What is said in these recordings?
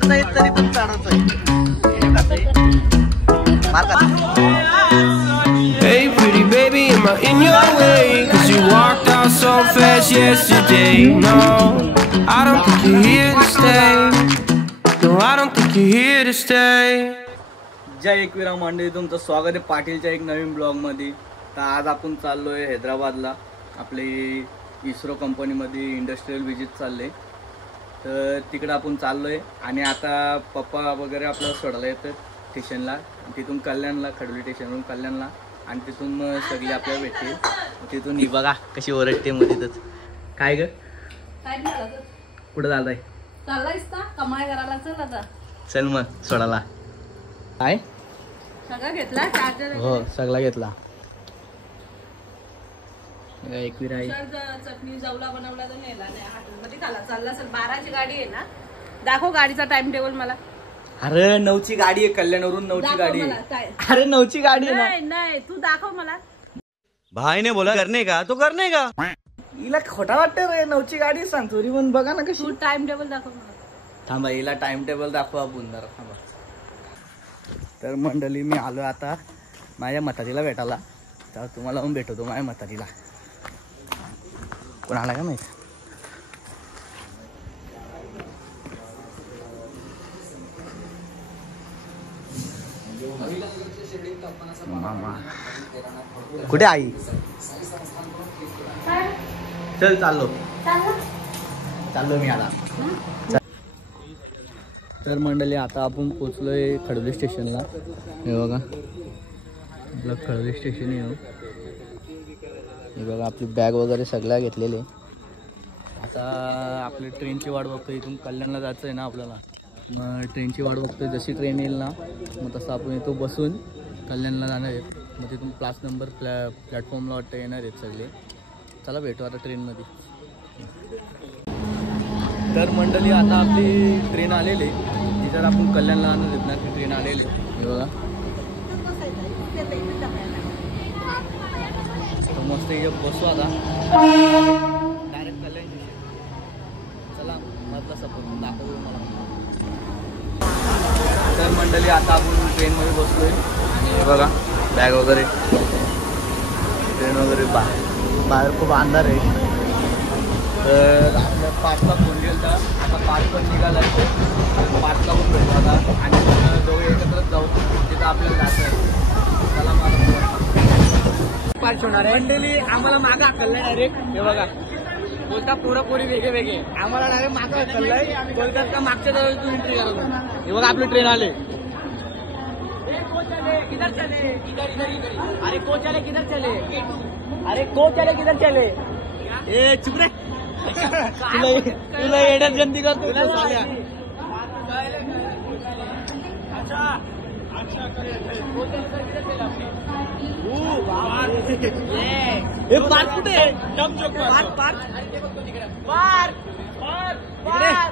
तरी पण चढवतोय. Hey pretty baby, am I in your way? Cause you walked out so fast yesterday. No, I don't think you're here to stay. No, I don't think you're here to stay. जय एकविरा मंडळी, तुमचं स्वागत आहे पाटीलच्या एक नवीन ब्लॉगमध्ये. तर आज आपण चाललोय हैदराबादला. आपली इस्रो कंपनीमध्ये इंडस्ट्रियल विजिट चालले. तर तिकडे आपण चाललोय आणि आता पप्पा वगैरे आपल्याला सोडायला येतात स्टेशनला. तिथून कल्याणला, खडोली स्टेशनवरून कल्याणला, आणि तिथून मग सगळी आपल्याला भेटतील. तिथून ही बघा कशी ओरडते मग तिथंच. काय ग कुठं चालताय? चाललायस का कमाई करायला? चल आता चल मग सोडायला. काय सगळं घेतला? चार्जर हो सगळा घेतला. एकवीर आहे. चटणी जवला बनवला तर नेला नाही, हॉटेलमध्ये खाला. चालला असेल. 12ची गाडी आहे ना. दाखव गाडीचा टाइम टेबल मला. अरे 9ची गाडी आहे, कल्याणवरून 9ची गाडी आहे. अरे 9ची गाडी आहे. नाही नाही तू दाखव मला. भाई ने बोला करने का तो करने का. हिला खोटा वाटत रे. 9ची गाडी सांगतो रे, पण बघा ना कशी. तू टाइम टेबल दाखव मला. थांबा, हिला टाइम टेबल दाखवा आपण जरा. थांबा. तर मंडळी मी आलो आता माझ्या म्हातारीला भेटायला. तर तुम्हाला पण भेटवतो माझ्या म्हातारीला. कोण आला का माहिती? कुठे आई? चल चाललो मी आता. तर मंडळी आता आपण पोचलोय खडोली स्टेशनला. हे बघा आपलं खडोली स्टेशन आहे. हे बघा आपली बॅग वगैरे सगळ्या घेतलेले. आता आपली ट्रेनची वाट बघतोय. इथून कल्याणला जायचं आहे ना आपल्याला. मग ट्रेनची वाट बघतोय. जशी ट्रेन येईल ना मग तसं आपण इथं बसून कल्याणला जाणार आहेत. मग तिथून प्लॅटफॉर्मला वाटतं येणार आहेत सगळे. चला भेटू आता ट्रेनमध्ये. तर मंडळी आता आपली ट्रेन आलेली. तिथं आपण कल्याणला जाणार आहेत ना, ती ट्रेन आलेली. हे बघा मस्त इथे बसू आता. डायरेक्ट कल्याण स्टेशन. चला मधला सपोर्ट दाखवू मला. तर मंडळी आता आपण ट्रेनमध्ये बसलोय आणि हे बघा बॅग वगैरे. ट्रेन वगैरे बाहेर खूप अंधार आहे. तर आपल्या 5ला फोन गेला. आता 5 पण निघाला आहे. 5ला पण भेटू आता आणि दोघे एकत्रच जाऊ. तिथं आपल्याला जायचं आहे. चला मला मंडळी आम्हाला मागं हकललाय डायरेक्ट. हे बघा बोलता पोरं पोरी वेगळे वेगळे. आम्हाला डायरेक्ट मागं हकललाय. बोलतात का मागच्या जवळ तू एंट्री करतो. हे बघा आपली ट्रेन आले. किधर चले? अरे को चले किधर चले? अरे को चले किधर चले? ए चुप रे. तुला येण्यात गंदी करतो. हे पार्क कुठे आहे?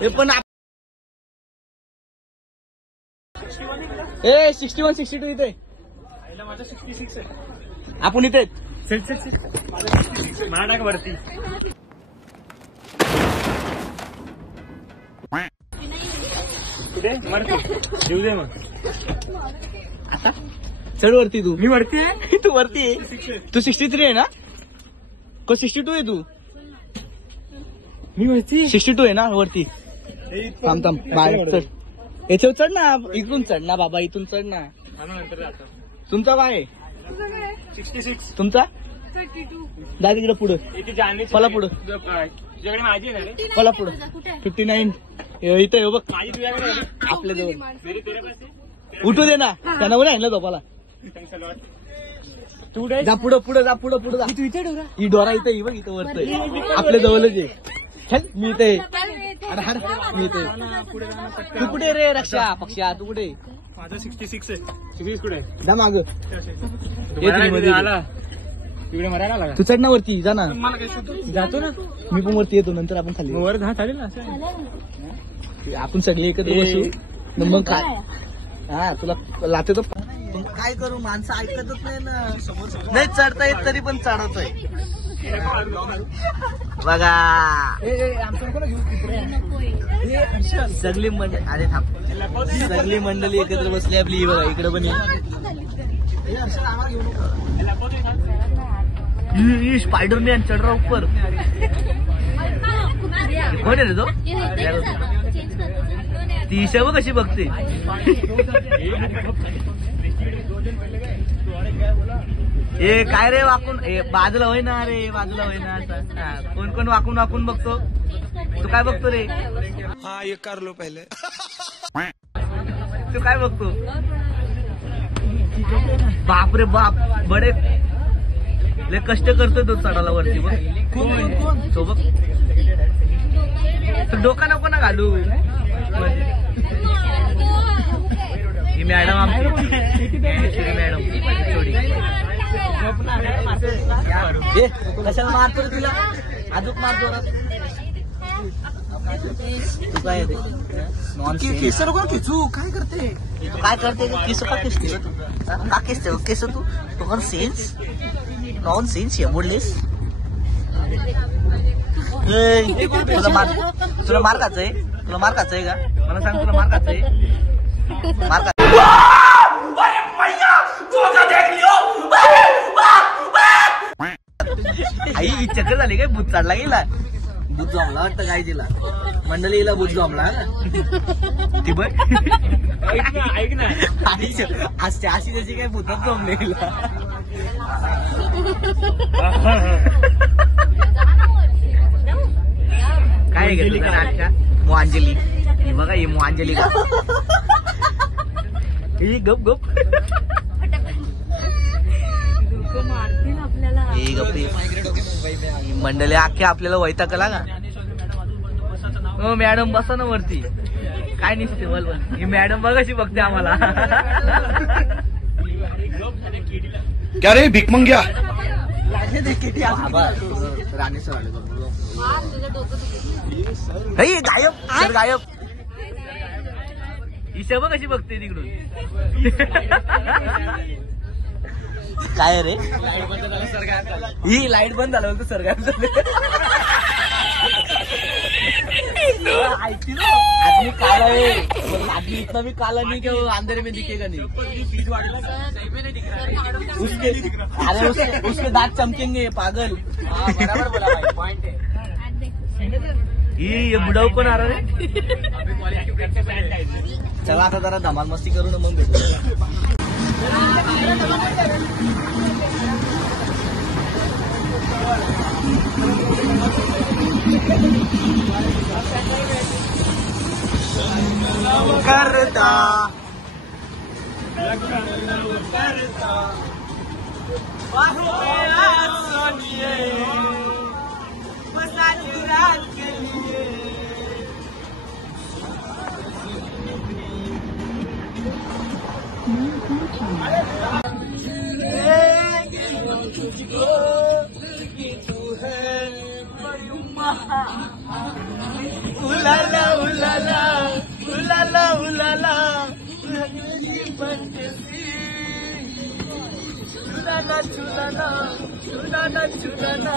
हे पण 61 62 इथे. माझा 66 आहे. आपण इथे महानाग वरती. कुठे मरते येऊ दे मग. आता चढ वरती. तू मी वरती आहे. तू वरती आहे. तू 63 आहे ना? को 62 आहे तू? मी वरती 62 आहे ना वरती. थांब बाहेर याच्यावर चढ ना. इथून चढ ना बाबा, इथून चढ ना. तुमचा काय आहे? 66. तुमचा 32. जा तिकडे पुढं. मला पुढं मला पुढं 59. इथं येऊ बघ आपल्या जवळ. उठू दे ना त्यांना. बरं आणलं झोपाला. जा पुढं पुढं जा. पुढं पुढं जा. ही डोरा इथे बघ. इथं वरत आपल्या जवळच आहे. चल मी इथे. अरे मी इथे. तू कुठे रे रक्षा पक्षा? तू कुठे? माझं 66 आहे. 66 कुठे? जा माग. तिकडे मरायला लागा. तू चढ ना वरती, जा ना. जातो ना मी पण वरती येतो, नंतर आपण खाली वर. चालेल ना, आपण सगळे एकत्र बसू मग काय. हा तुला लाते तो काय करू, माणसं ऐकतच नाही ना. नाही चढता येत तरी पण चढवतोय बघा. सगळी मंडळी, अरे थांब, सगळी मंडळी एकत्र बसली आपली. बघा इकडे पण स्पायडरमॅन चढ रहा ऊपर. कोण आहे रे तो? ती शव कशी बघते. ए काय रे वाकून, बाजूला होय ना रे, बाजूला होय ना. कोण कोण वाकून वाकून बघतो. तू काय बघतो रे? हा ये कर लो पहिले. तू काय बघतो? बाप रे बाप, बडे लय कष्ट करतोय तो चढायला वरती. बघ तो बघ, डोका नको ना घालू. ही मॅडम आमची मॅडम थोडी. कशाला मारतो रे तुला? अजून मारतो ना तू. काय केस नको खेचू. काय करते तू? काय करते? केस का खेचते? का खेचते केस तू? तो कोण सेन्स नॉन सेन्स या बोललेस. तुला मार खायचंय? तुला मार खायचंय का? मला सांग, तुला मार खायचंय? मार खायचं आई चक्कर झाली काय? भूत चढला गेला. भूत जमला वाटतं काय तिला. मंडळीला भूत जमला ती बघ. ऐक ना, अशी त्याची काय भूतच जमले. काय घेतलं नाटका? मोअंजली. हे बघा ही मोअंजली का? ही गप गप मंडळी अख्ख्या आपल्याला वैता कला का. हो मॅडम बसा ना वरती. काय निसते बोल. ही मॅडम बघ अशी बघते आम्हाला. क्या रे भीक मंग्या. राणे सर गायब गायब. ही शब कशी बघते तिकडून. काय रे ही लाईट बंद झालं तर सरकार आदमी काला है. आदमी इतना भी काला नहीं कि वो अंधेरे में दिखेगा नहीं. उसके दांत चमकेंगे पागल. बराबर बोला भाई, पॉइंट है. ये बुडाऊ कोण आ रहा रे. चला आता जरा धमाल मस्ती करू ना मग भेटू. करता उलाला उलाला उलाला उलाला चुलाना चुलाना चुलाना चुलाना.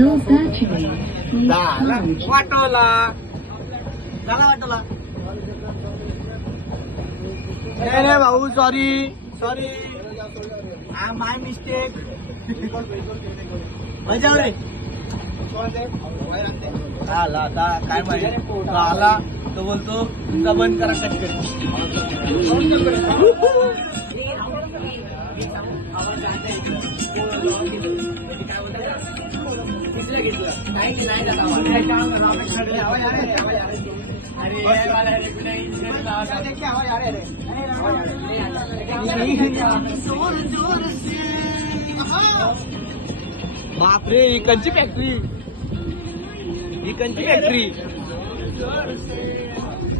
No battery. वाटोला झाला वाटोला. नाही रे भाऊ, सॉरी सॉरी, माय मिस्टेक. मजा रे आला आता काय माहिती. आला तो बोलतो तुमचा बंद करा कटकट. बापरे ही कंची फॅक्टरी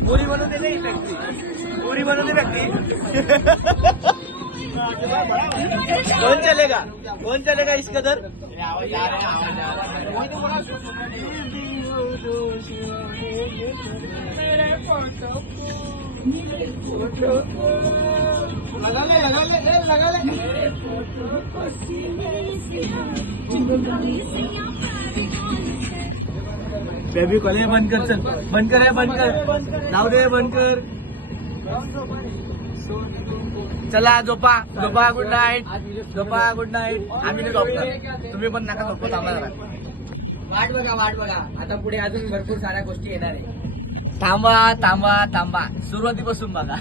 पुरी बनवते नाही फॅक्टरी पुरी बनवते फॅक्टरी कौन चलेगा इसका दर लगा ले बेबी कॉलेज बंद कर चल बंद कर जाऊ दे बंद कर चला झोपा गुड नाईट आम्ही नाही झोपणार तुम्ही पण नका झोपत आम्हाला वाट बघा आता पुढे अजून भरपूर साऱ्या गोष्टी येणार आहे थांबा सुरुवातीपासून बघा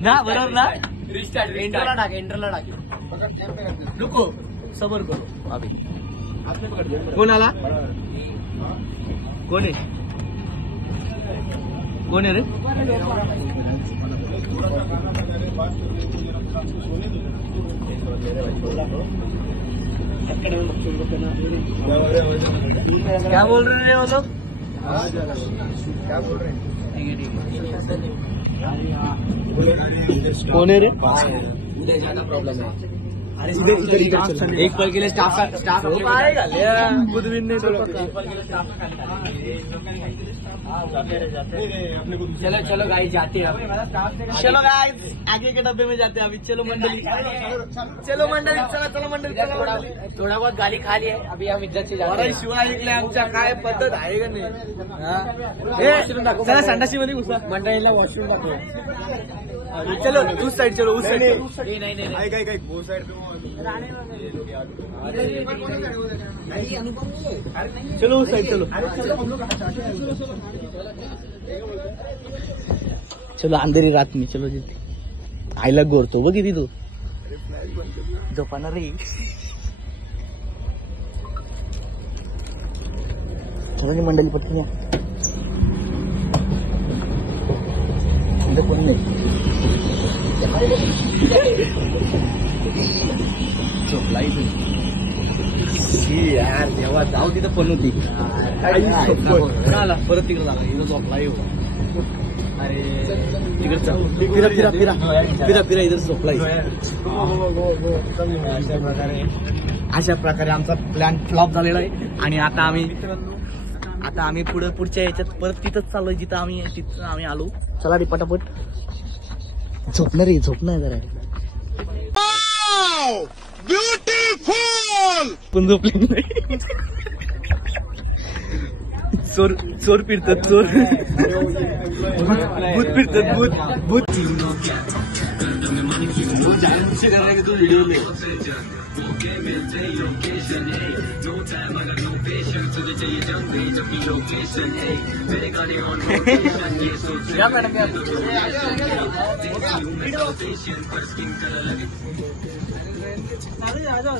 ना बरोबर ना इंटरला टाक रुको सबर करो अभी कोण आला कोण आहे रे क्या बोल रहे हैं वो लोग क्या बोल रहे हैं कौन है रे उधर जाना प्रॉब्लम है एक पल के लिए स्टाफ आएगा खुद भी नहीं चलो गाइस जाते हैं चलो गाइस आगे के डब्बे में जाते हैं अभी चलो मंडली चलो मंडली थोड़ा बहुत गाली खा ली है अभी हम इज्जत से जाते हैं शिवाय ऐकले आमच्या काय पद्धत आहे का नाही चला संडासी मध्ये घुसा मंडळीला वॉशरूम दाखव चलो उस साइड चलो उस साइड नहीं वो साइड चलो उस साइड चलो अंधेरी रात में चलो आईला गोरतो बघ किती तू झोपाना रे चला मंडळी पत्नी कोण नाही यार जेव्हा जाऊ तिथं पण होती परत तिकडे झाला इथं झोपला येऊ अरे तिकडचा फिरा इथं झोपला अशा प्रकारे आमचा प्लॅन फ्लॉप झालेला आहे आणि आता आम्ही पुढच्या याच्यात परत तिथंच चाललोय जिथं आम्ही आलो चला रे पटापट झोपणार जरा ब्युटिफुल पण झोपले नाही चोर फिरतात भूत फिरतात भूत तू व्हिडिओ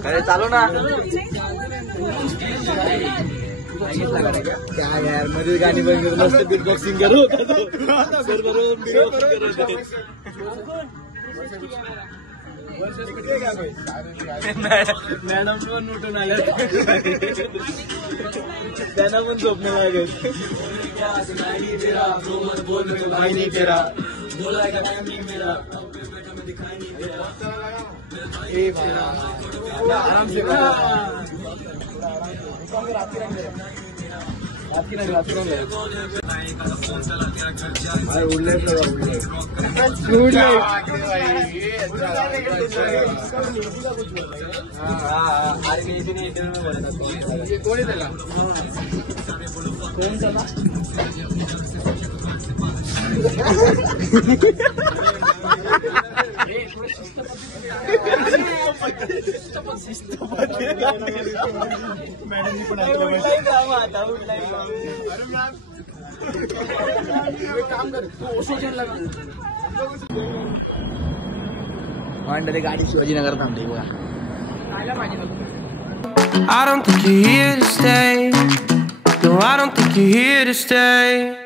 अरे चालू ना क्या यार मध्ये गाणी बंद मस्त बीट बॉक्सिंग करू मॅडम पण उठून आल्या त्यांना पण झोपणे लागेल आराम से मांडले गाडी शिवाजीनगर थांबली बघा I don't think you're here to stay. No, I don't think you're here to stay.